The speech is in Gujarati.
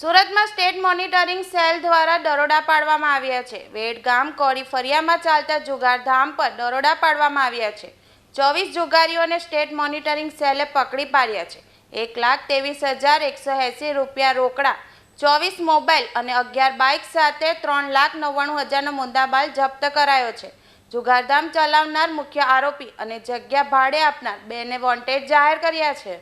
સુરતમાં સ્ટેટ મોનિટરિંગ સેલ દ્વારા દરોડા પાડવામાં આવ્યા છે। વેડ ગામ કોરી ફરિયામાં ચાલતા જુગારધામ પર દરોડા પાડવામાં આવ્યા છે। 24 જુગારીઓને સ્ટેટ મોનિટરિંગ સેલે પકડી પાડ્યા છે। 1,23,180 રૂપિયા રોકડા, 24 મોબાઈલ અને 11 બાઇક સાથે 3,99,000નો મુદ્દામાલ જપ્ત કરાયો છે। જુગારધામ ચલાવનાર મુખ્ય આરોપી અને જગ્યા ભાડે આપનાર બેને વોન્ટેડ જાહેર કર્યા છે।